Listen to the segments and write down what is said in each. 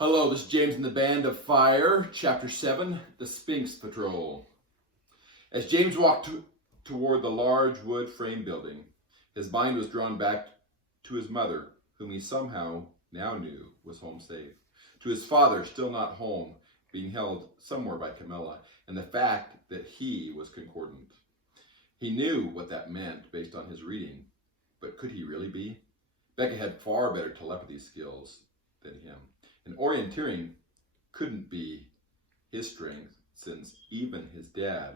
Hello, this is James in the Band of Fire, Chapter 7, The Sphinx Patrol. As James walked toward the large wood frame building, his mind was drawn back to his mother, whom he somehow now knew was home safe, to his father still not home, being held somewhere by Camilla, and the fact that he was concordant. He knew what that meant based on his reading, but could he really be? Becca had far better telepathy skills than him. And orienteering couldn't be his strength, since even his dad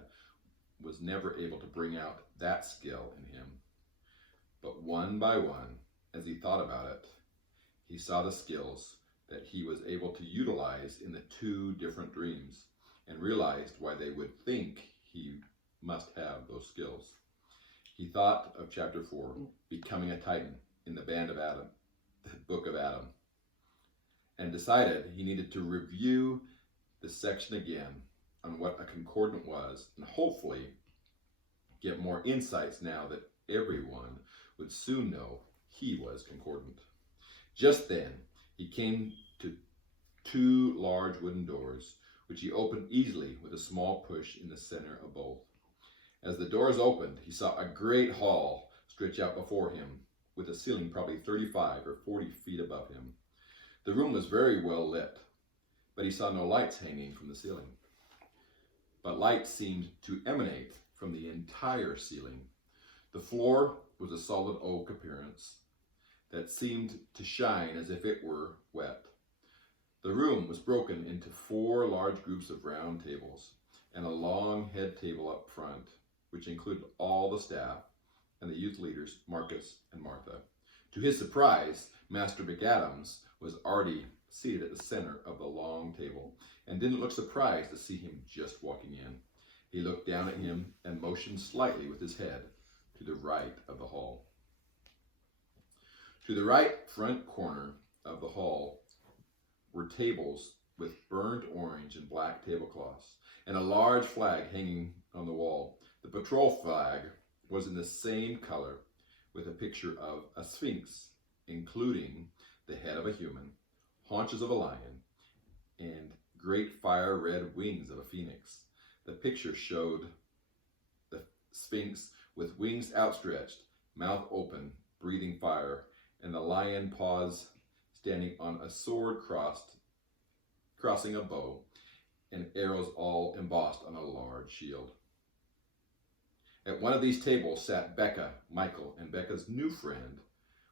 was never able to bring out that skill in him. But one by one, as he thought about it, he saw the skills that he was able to utilize in the two different dreams, and realized why they would think he must have those skills. He thought of Chapter 4, Becoming a Titan in the Band of Adam, the Book of Adam, and decided he needed to review the section again on what a concordant was, and hopefully get more insights now that everyone would soon know he was concordant. Just then, he came to two large wooden doors, which he opened easily with a small push in the center of both. As the doors opened, he saw a great hall stretch out before him, with a ceiling probably 35 or 40 feet above him. The room was very well lit, but he saw no lights hanging from the ceiling. But light seemed to emanate from the entire ceiling. The floor was a solid oak appearance that seemed to shine as if it were wet. The room was broken into four large groups of round tables and a long head table up front, which included all the staff and the youth leaders, Marcus and Martha. To his surprise, Master McAdams was already seated at the center of the long table and didn't look surprised to see him just walking in. He looked down at him and motioned slightly with his head to the right of the hall. To the right front corner of the hall were tables with burnt orange and black tablecloths and a large flag hanging on the wall. The patrol flag was in the same color, with a picture of a sphinx, including the head of a human, haunches of a lion, and great fire red wings of a phoenix. The picture showed the sphinx with wings outstretched, mouth open, breathing fire, and the lion paws standing on a sword crossing a bow, and arrows all embossed on a large shield. At one of these tables sat Becca, Michael, and Becca's new friend,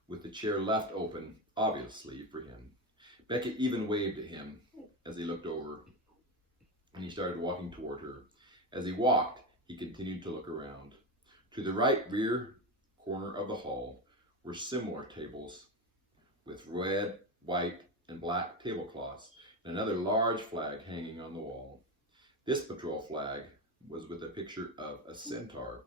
with the chair left open, obviously for him. Becca even waved at him as he looked over, and he started walking toward her. As he walked, he continued to look around. To the right rear corner of the hall were similar tables with red, white, and black tablecloths, and another large flag hanging on the wall. This patrol flag was with a picture of a centaur,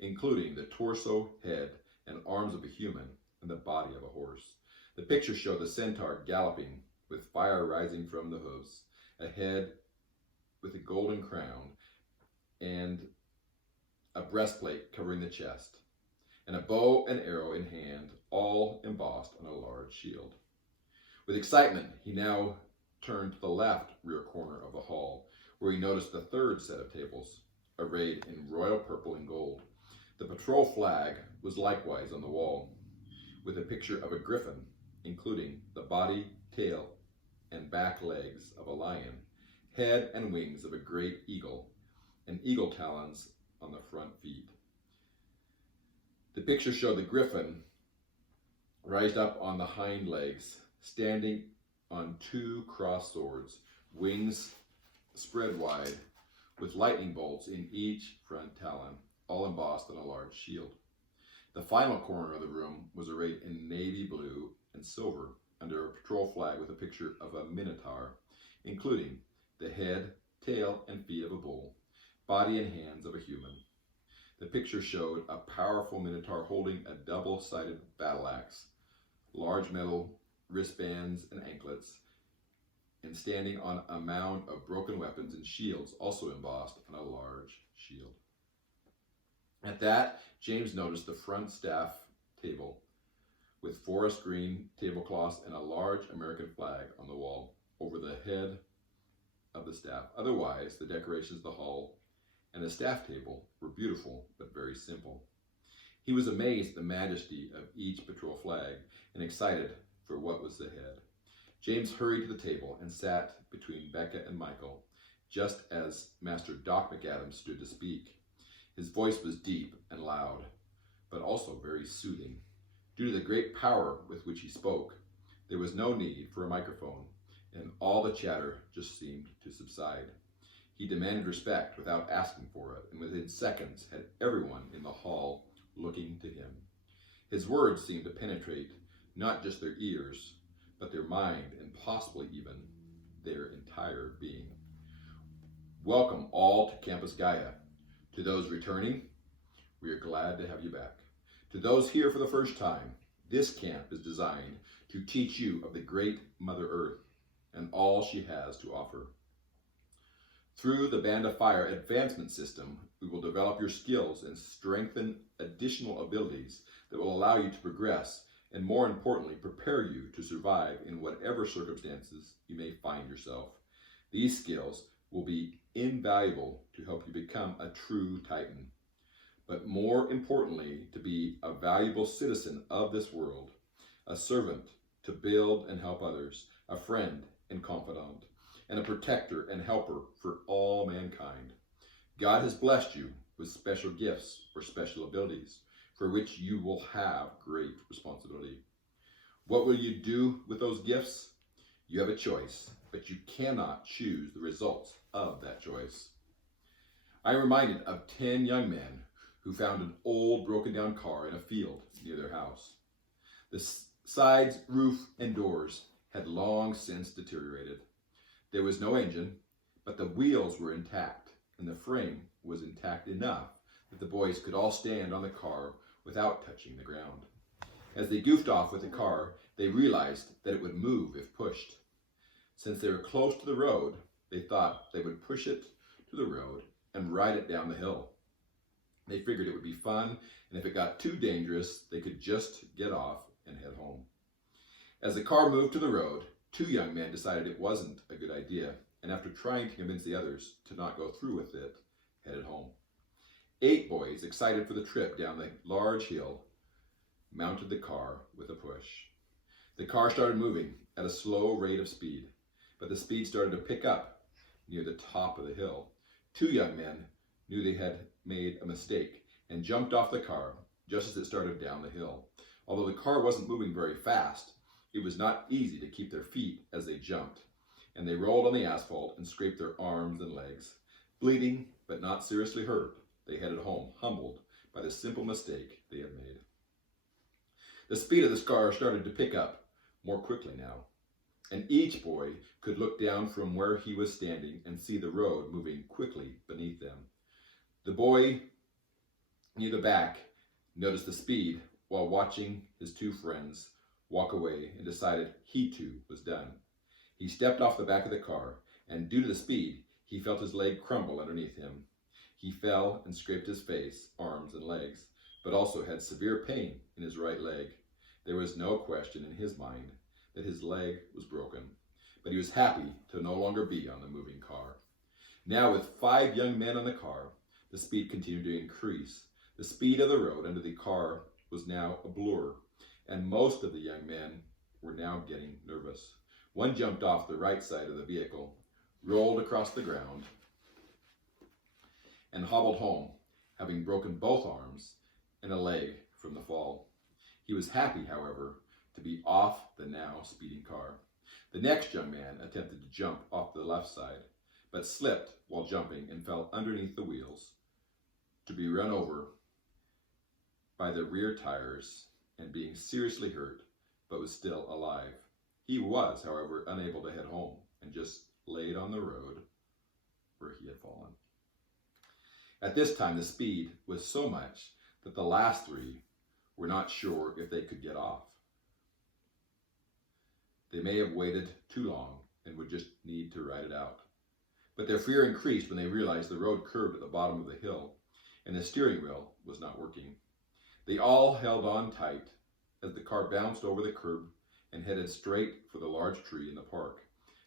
including the torso, head, and arms of a human and the body of a horse. The picture showed the centaur galloping with fire rising from the hooves, a head with a golden crown, and a breastplate covering the chest, and a bow and arrow in hand, all embossed on a large shield. With excitement, he now turned to the left rear corner of the hall, where he noticed the third set of tables, arrayed in royal purple and gold. The patrol flag was likewise on the wall, with a picture of a griffin, including the body, tail, and back legs of a lion, head and wings of a great eagle, and eagle talons on the front feet. The picture showed the griffin raised up on the hind legs, standing on two crossed swords, wings spread wide, with lightning bolts in each front talon, all embossed on a large shield. The final corner of the room was arrayed in navy blue and silver, under a patrol flag with a picture of a minotaur, including the head, tail, and feet of a bull, body and hands of a human. The picture showed a powerful minotaur holding a double-sided battle axe, large metal wristbands and anklets, and standing on a mound of broken weapons and shields, also embossed on a large shield. At that, James noticed the front staff table with forest green tablecloths and a large American flag on the wall. over the head of the staff. Otherwise, the decorations of the hall and the staff table were beautiful but very simple. He was amazed at the majesty of each patrol flag and excited for what was ahead. James hurried to the table and sat between Becca and Michael, just as Master Doc McAdams stood to speak. His voice was deep and loud, but also very soothing. Due to the great power with which he spoke, there was no need for a microphone, and all the chatter just seemed to subside. He demanded respect without asking for it, and within seconds had everyone in the hall looking to him. His words seemed to penetrate not just their ears, but their mind and possibly even their entire being. Welcome all to Campus Gaia. To those returning, we are glad to have you back. To those here for the first time, this camp is designed to teach you of the great Mother Earth and all she has to offer. Through the Band of Fire advancement system, we will develop your skills and strengthen additional abilities that will allow you to progress and, more importantly, prepare you to survive in whatever circumstances you may find yourself. These skills will be invaluable to help you become a true Titan, but more importantly, to be a valuable citizen of this world, a servant to build and help others, a friend and confidant, and a protector and helper for all mankind. God has blessed you with special gifts or special abilities for which you will have great responsibility. What will you do with those gifts? You have a choice, but you cannot choose the results of that choice. I am reminded of 10 young men who found an old broken down car in a field near their house. The sides, roof, and doors had long since deteriorated. There was no engine, but the wheels were intact, and the frame was intact enough that the boys could all stand on the car without touching the ground. As they goofed off with the car, they realized that it would move if pushed. Since they were close to the road, they thought they would push it to the road and ride it down the hill. They figured it would be fun, and if it got too dangerous, they could just get off and head home. As the car moved to the road, 2 young men decided it wasn't a good idea, and after trying to convince the others to not go through with it, headed home. 8 boys, excited for the trip down the large hill, mounted the car with a push. The car started moving at a slow rate of speed, but the speed started to pick up near the top of the hill. 2 young men knew they had made a mistake and jumped off the car just as it started down the hill. Although the car wasn't moving very fast, it was not easy to keep their feet as they jumped, and they rolled on the asphalt and scraped their arms and legs. Bleeding, but not seriously hurt, they headed home, humbled by the simple mistake they had made. The speed of the car started to pick up more quickly now, and each boy could look down from where he was standing and see the road moving quickly beneath them. The boy near the back noticed the speed while watching his 2 friends walk away and decided he too was done. He stepped off the back of the car, and due to the speed, he felt his leg crumble underneath him. He fell and scraped his face, arms, and legs, but also had severe pain in his right leg. There was no question in his mind that his leg was broken, but he was happy to no longer be on the moving car. Now, with 5 young men on the car, the speed continued to increase. The speed of the road under the car was now a blur, and most of the young men were now getting nervous. One jumped off the right side of the vehicle, rolled across the ground, and hobbled home, having broken both arms and a leg from the fall. He was happy, however, to be off the now speeding car. The next young man attempted to jump off the left side, but slipped while jumping and fell underneath the wheels, to be run over by the rear tires and being seriously hurt, but was still alive. He was, however, unable to head home and just laid on the road where he had fallen. At this time, the speed was so much that the last 3 were not sure if they could get off. They may have waited too long and would just need to ride it out. But their fear increased when they realized the road curved at the bottom of the hill and the steering wheel was not working. They all held on tight as the car bounced over the curb and headed straight for the large tree in the park.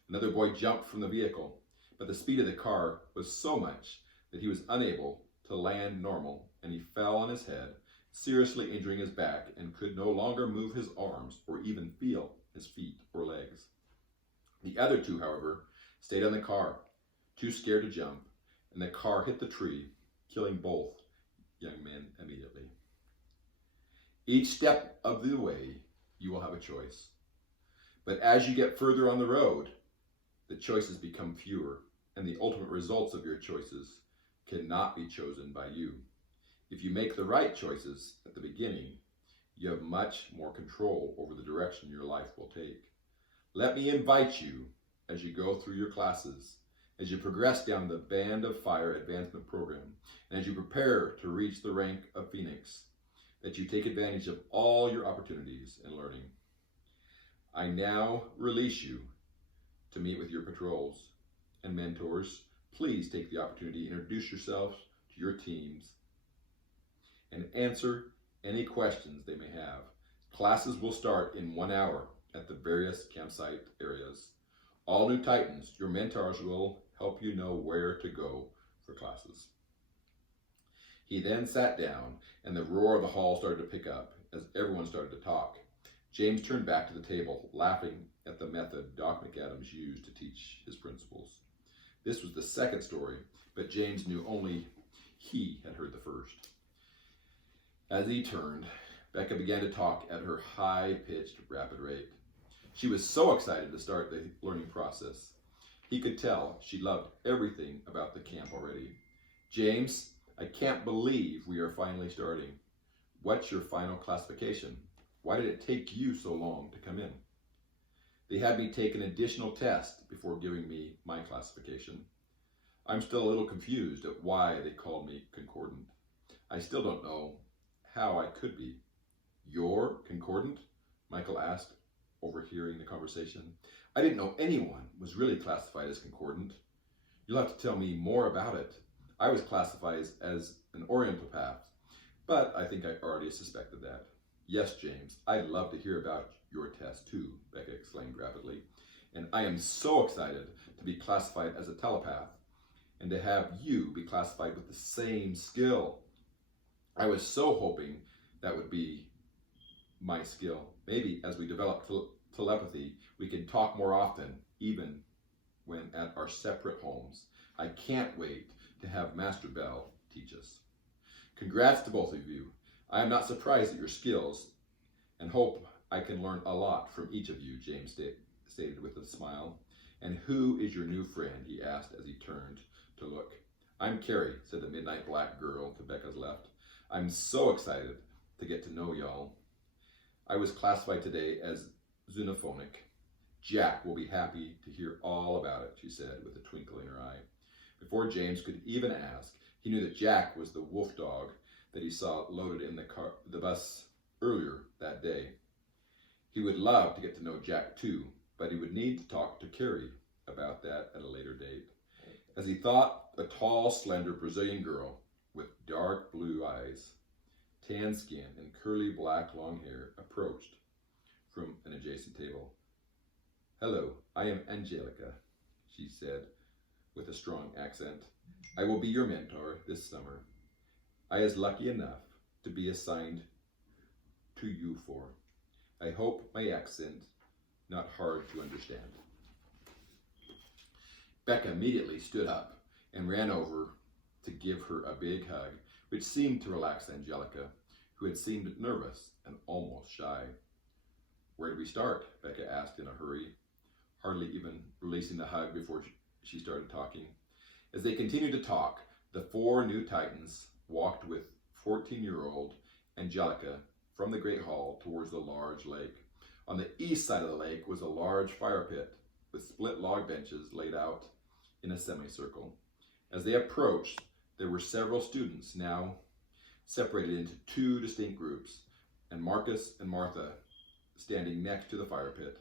Another boy jumped from the vehicle, but the speed of the car was so much that he was unable to land normal, and he fell on his head, seriously injuring his back, and could no longer move his arms or even feel his feet or legs. The other two, however, stayed on the car, too scared to jump, and the car hit the tree, killing both young men immediately. Each step of the way, you will have a choice. But as you get further on the road, the choices become fewer, and the ultimate results of your choices cannot be chosen by you. If you make the right choices at the beginning, you have much more control over the direction your life will take. Let me invite you, as you go through your classes, as you progress down the Band of Fire Advancement Program, and as you prepare to reach the rank of Phoenix, that you take advantage of all your opportunities in learning. I now release you to meet with your patrols and mentors. Please take the opportunity to introduce yourselves to your teams and answer any questions they may have. Classes will start in 1 hour at the various campsite areas. All new Titans, your mentors will help you know where to go for classes. He then sat down, and the roar of the hall started to pick up as everyone started to talk. James turned back to the table, laughing at the method Doc McAdams used to teach his principals. This was the second story, but James knew only he had heard the first. As he turned, Becca began to talk at her high-pitched, rapid rate. She was so excited to start the learning process. He could tell she loved everything about the camp already. James, I can't believe we are finally starting. What's your final classification? Why did it take you so long to come in? They had me take an additional test before giving me my classification. I'm still a little confused at why they called me concordant. I still don't know how I could be. You're concordant? Michael asked, overhearing the conversation. I didn't know anyone was really classified as concordant. You'll have to tell me more about it. I was classified as an Oriental path, but I think I already suspected that. Yes, James, I'd love to hear about your test too, Becca exclaimed rapidly. And I am so excited to be classified as a telepath and to have you be classified with the same skill. I was so hoping that would be my skill. Maybe as we develop telepathy, we can talk more often, even when at our separate homes. I can't wait to have Master Bell teach us. Congrats to both of you. I am not surprised at your skills and hope I can learn a lot from each of you, James stated with a smile. And who is your new friend? He asked as he turned to look. I'm Carrie, said the midnight black girl to Becca's left. I'm so excited to get to know y'all. I was classified today as xenophonic. Jack will be happy to hear all about it, she said with a twinkle in her eye. Before James could even ask, he knew that Jack was the wolf dog that he saw loaded in the bus earlier that day. He would love to get to know Jack too, but he would need to talk to Carrie about that at a later date. As he thought, a tall, slender Brazilian girl with dark blue eyes, tan skin, and curly black long hair approached from an adjacent table. Hello, I am Angelica, she said with a strong accent. I will be your mentor this summer. I is lucky enough to be assigned to you for. I hope my accent not hard to understand. Becca immediately stood up and ran over to give her a big hug, which seemed to relax Angelica, who had seemed nervous and almost shy. Where do we start? Becca asked in a hurry, hardly even releasing the hug before she started talking. As they continued to talk, the 4 new Titans walked with 14-year-old Angelica from the Great Hall towards the large lake. On the east side of the lake was a large fire pit with split log benches laid out in a semicircle. As they approached, there were several students now separated into 2 distinct groups, and Marcus and Martha standing next to the fire pit.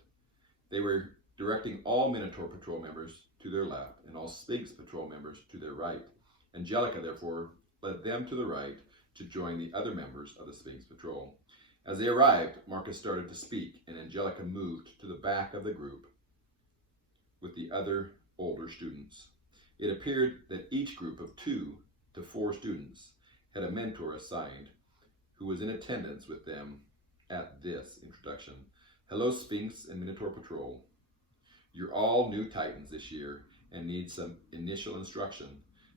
They were directing all Minotaur Patrol members to their left and all Sphinx Patrol members to their right. Angelica, therefore, led them to the right to join the other members of the Sphinx Patrol. As they arrived, Marcus started to speak, and Angelica moved to the back of the group with the other older students. It appeared that each group of 2 to 4 students had a mentor assigned who was in attendance with them at this introduction. Hello, Sphinx and Minotaur Patrol. You're all new Titans this year and need some initial instruction.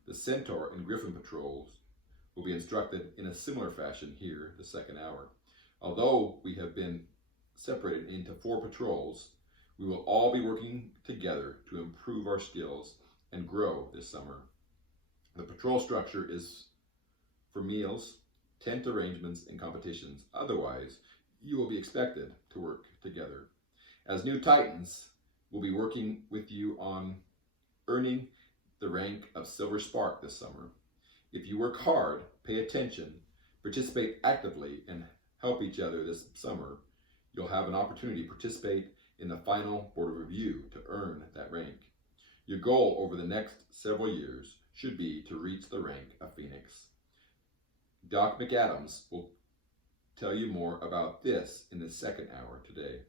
The Centaur and Griffin Patrols will be instructed in a similar fashion here the second hour. Although we have been separated into 4 patrols, we will all be working together to improve our skills and grow this summer. The patrol structure is for meals, tent arrangements, and competitions. Otherwise, you will be expected to work together. As new Titans, we'll be working with you on earning the rank of Silver Spark this summer. If you work hard, pay attention, participate actively, and help each other this summer, you'll have an opportunity to participate in the final board of review to earn that rank. Your goal over the next several years should be to reach the rank of Phoenix. Doc McAdams will tell you more about this in the second hour today.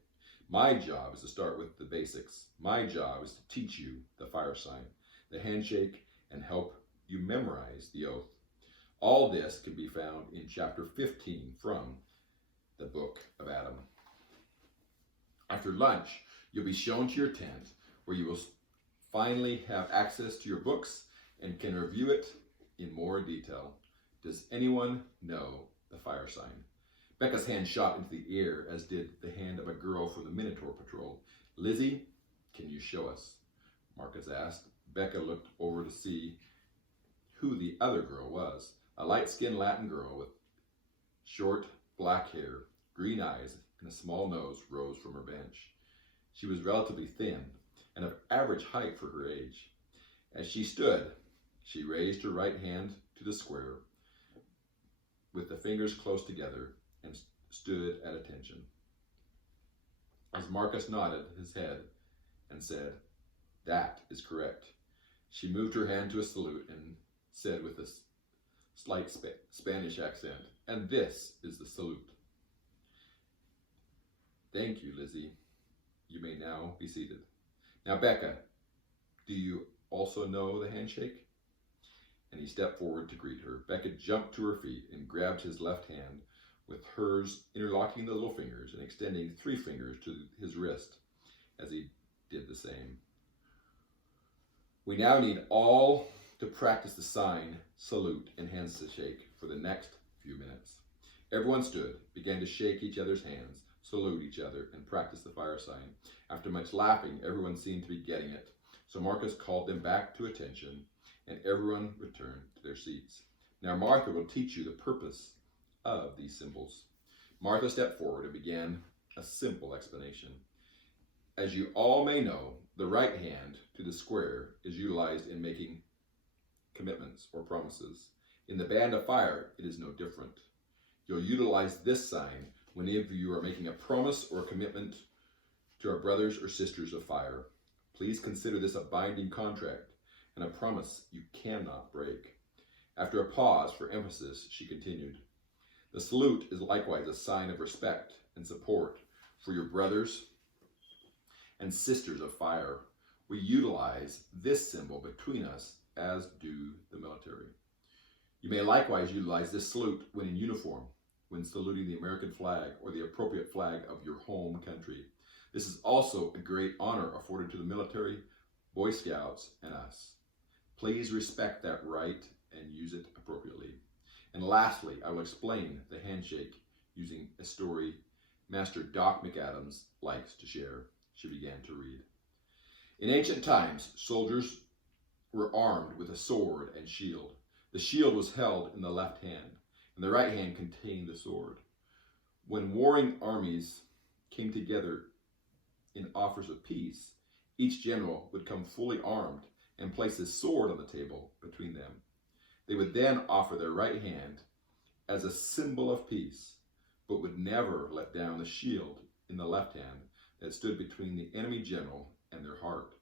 My job is to start with the basics. My job is to teach you the fire sign, the handshake, and help you memorize the oath. All this can be found in chapter 15 from the Book of Adam. After lunch, you'll be shown to your tent where you will finally have access to your books and can review it in more detail. Does anyone know the fire sign? Becca's hand shot into the air, as did the hand of a girl from the Minotaur Patrol. Lizzie, can you show us? Marcus asked. Becca looked over to see who the other girl was. A light-skinned Latin girl with short black hair, green eyes, and a small nose rose from her bench. She was relatively thin and of average height for her age. As she stood, she raised her right hand to the square with the fingers close together and stood at attention. As Marcus nodded his head and said, "That is correct," she moved her hand to a salute and said with a slight Spanish accent, "And this is the salute." Thank you, Lizzie. You may now be seated. Now, Becca, do you also know the handshake? And he stepped forward to greet her. Becca jumped to her feet and grabbed his left hand with hers, interlocking the little fingers and extending 3 fingers to his wrist as he did the same. We now need all to practice the sign, salute, and handshake for the next few minutes. Everyone stood, began to shake each other's hands, salute each other, and practice the fire sign. After much laughing, everyone seemed to be getting it, so Marcus called them back to attention, and everyone returned to their seats. Now Martha will teach you the purpose of these symbols. Martha stepped forward and began a simple explanation. As you all may know, the right hand to the square is utilized in making commitments or promises. In the Band of Fire, it is no different. You'll utilize this sign whenever you are making a promise or a commitment to our brothers or sisters of fire. Please consider this a binding contract and a promise you cannot break. After a pause for emphasis, she continued, the salute is likewise a sign of respect and support for your brothers and sisters of fire. We utilize this symbol between us, as do the military. You may likewise utilize this salute when in uniform, when saluting the American flag or the appropriate flag of your home country. This is also a great honor afforded to the military, Boy Scouts, and us. Please respect that right and use it appropriately. And lastly, I will explain the handshake using a story Master Doc McAdams likes to share. She began to read. In ancient times, soldiers were armed with a sword and shield. The shield was held in the left hand, and the right hand contained the sword. When warring armies came together in offers of peace, each general would come fully armed and place his sword on the table between them. They would then offer their right hand as a symbol of peace, but would never let down the shield in the left hand that stood between the enemy general and their heart.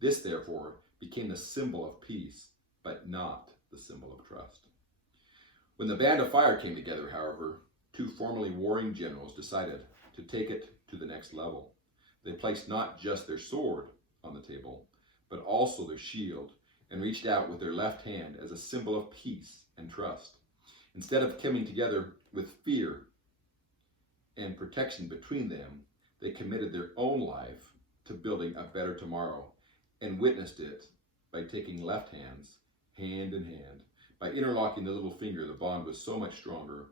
This, therefore, became the symbol of peace, but not the symbol of trust. When the Band of Fire came together, however, 2 formerly warring generals decided to take it to the next level. They placed not just their sword on the table, but also their shield, and reached out with their left hand as a symbol of peace and trust. Instead of coming together with fear and protection between them, they committed their own life to building a better tomorrow and witnessed it by taking left hands, hand in hand. By interlocking the little finger, the bond was so much stronger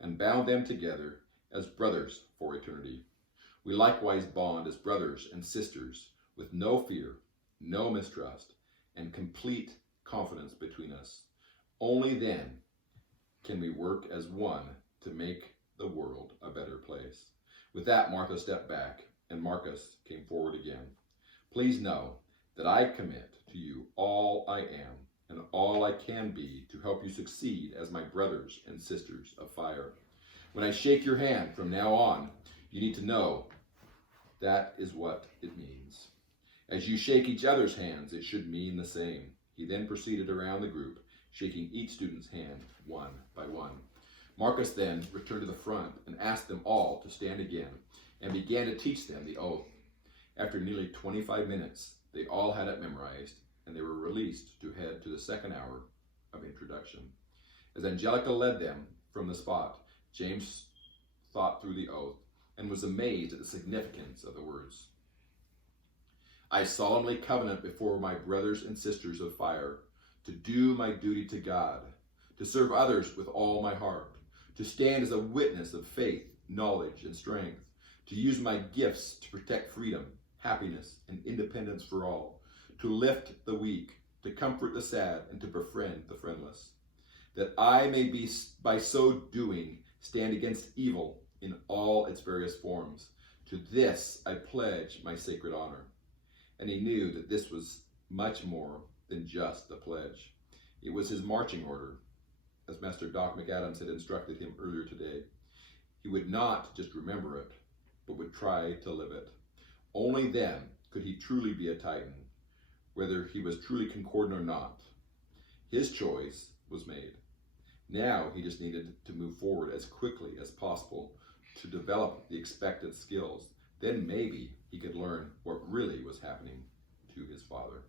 and bound them together as brothers for eternity. We likewise bond as brothers and sisters with no fear, no mistrust, and complete confidence between us. Only then can we work as one to make the world a better place. With that, Martha stepped back, and Marcus came forward again. Please know that I commit to you all I am and all I can be to help you succeed as my brothers and sisters of fire. When I shake your hand from now on, you need to know that is what it means. As you shake each other's hands, it should mean the same. He then proceeded around the group, shaking each student's hand one by one. Marcus then returned to the front and asked them all to stand again and began to teach them the oath. After nearly 25 minutes, they all had it memorized, and they were released to head to the second hour of introduction. As Angelica led them from the spot, James thought through the oath and was amazed at the significance of the words. I solemnly covenant before my brothers and sisters of fire to do my duty to God, to serve others with all my heart, to stand as a witness of faith, knowledge, and strength, to use my gifts to protect freedom, happiness, and independence for all, to lift the weak, to comfort the sad, and to befriend the friendless, that I may be, by so doing, stand against evil in all its various forms. To this I pledge my sacred honor. And he knew that this was much more than just a pledge. It was his marching order, as Master Doc McAdams had instructed him earlier today. He would not just remember it, but would try to live it. Only then could he truly be a Titan, whether he was truly concordant or not. His choice was made. Now he just needed to move forward as quickly as possible to develop the expected skills. Then maybe he could learn what really was happening to his father.